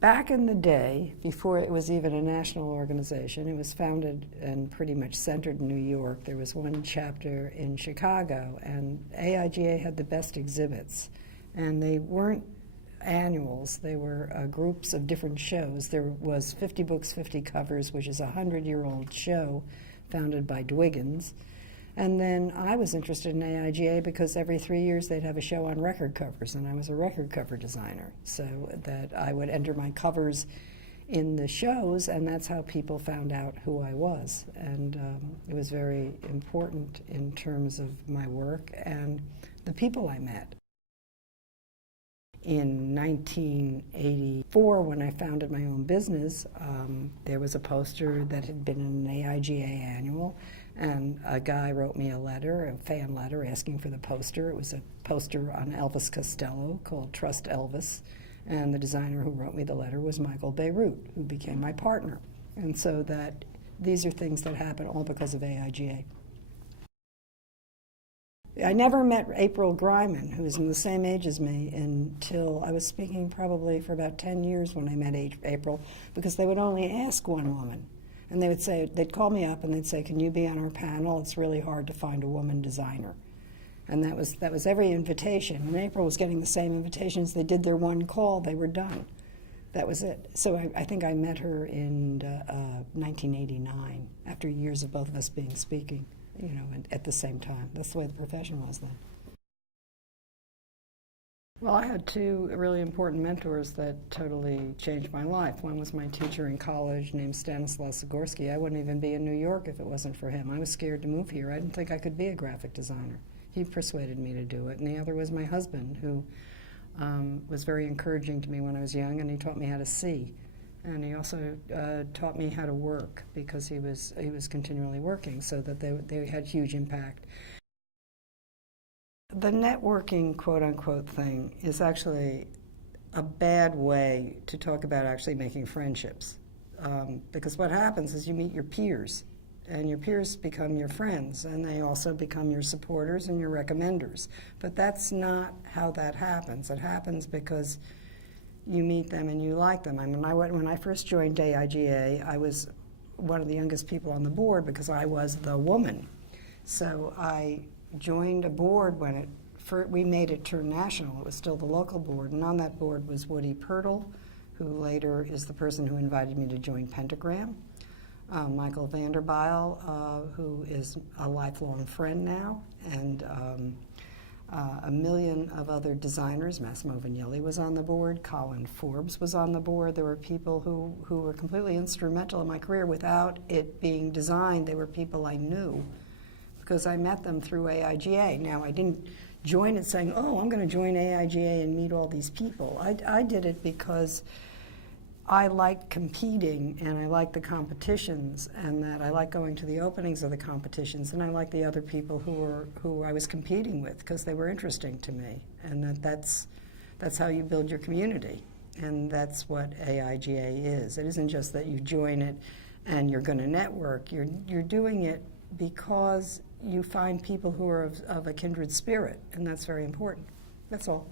Back in the day, before it was even a national organization, it was founded and pretty much centered in New York. There was one chapter in Chicago, and AIGA had the best exhibits. And they weren't annuals, they were groups of different shows. There was 50 Books, 50 Covers, which is a 100-year-old show founded by Dwiggins. And then I was interested in AIGA because every 3 years they'd have a show on record covers, and I was a record cover designer, so that I would enter my covers in the shows, and that's how people found out who I was. And it was very important in terms of my work and the people I met. In 1984, when I founded my own business, there was a poster that had been in an AIGA annual, and a guy wrote me a letter, a fan letter, asking for the poster. It was a poster on Elvis Costello called Trust Elvis, and the designer who wrote me the letter was Michael Beirut, who became my partner. And so that these are things that happen all because of AIGA. I never met April Greiman, who was in the same age as me, until I was speaking probably for about 10 years when I met April, because they would only ask one woman. And they would say, they'd call me up and they'd say, can you be on our panel? It's really hard to find a woman designer. And that was every invitation. And April was getting the same invitations. They did their one call, they were done. That was it. So I think I met her in 1989, after years of both of us being speaking, you know, at the same time. That's the way the profession was then. Well, I had two really important mentors that totally changed my life. One was my teacher in college named Stanislaw Sigorsky. I wouldn't even be in New York if it wasn't for him. I was scared to move here. I didn't think I could be a graphic designer. He persuaded me to do it. And the other was my husband, who was very encouraging to me when I was young, and he taught me how to see. And he also taught me how to work, because he was continually working, so that they had huge impact. The networking, quote-unquote, thing is actually a bad way to talk about actually making friendships. Because what happens is you meet your peers, and your peers become your friends, and they also become your supporters and your recommenders. But that's not how that happens. It happens because you meet them and you like them. I mean, when I first joined AIGA, I was one of the youngest people on the board because I was the woman. So I joined a board when we made it turn national. It was still the local board, and on that board was Woody Pirtle, who later is the person who invited me to join Pentagram, Michael Vanderbiel, who is a lifelong friend now, and a million of other designers. Massimo Vignelli was on the board, Colin Forbes was on the board. There were people who were completely instrumental in my career. Without it being designed, they were people I knew, because I met them through AIGA. Now, I didn't join it saying, oh, I'm going to join AIGA and meet all these people. I did it because I like competing, and I like the competitions, and that I like going to the openings of the competitions, and I like the other people who I was competing with, because they were interesting to me. And that's how you build your community. And that's what AIGA is. It isn't just that you join it and you're going to network. You're doing it because you find people who are of a kindred spirit, and that's very important. That's all.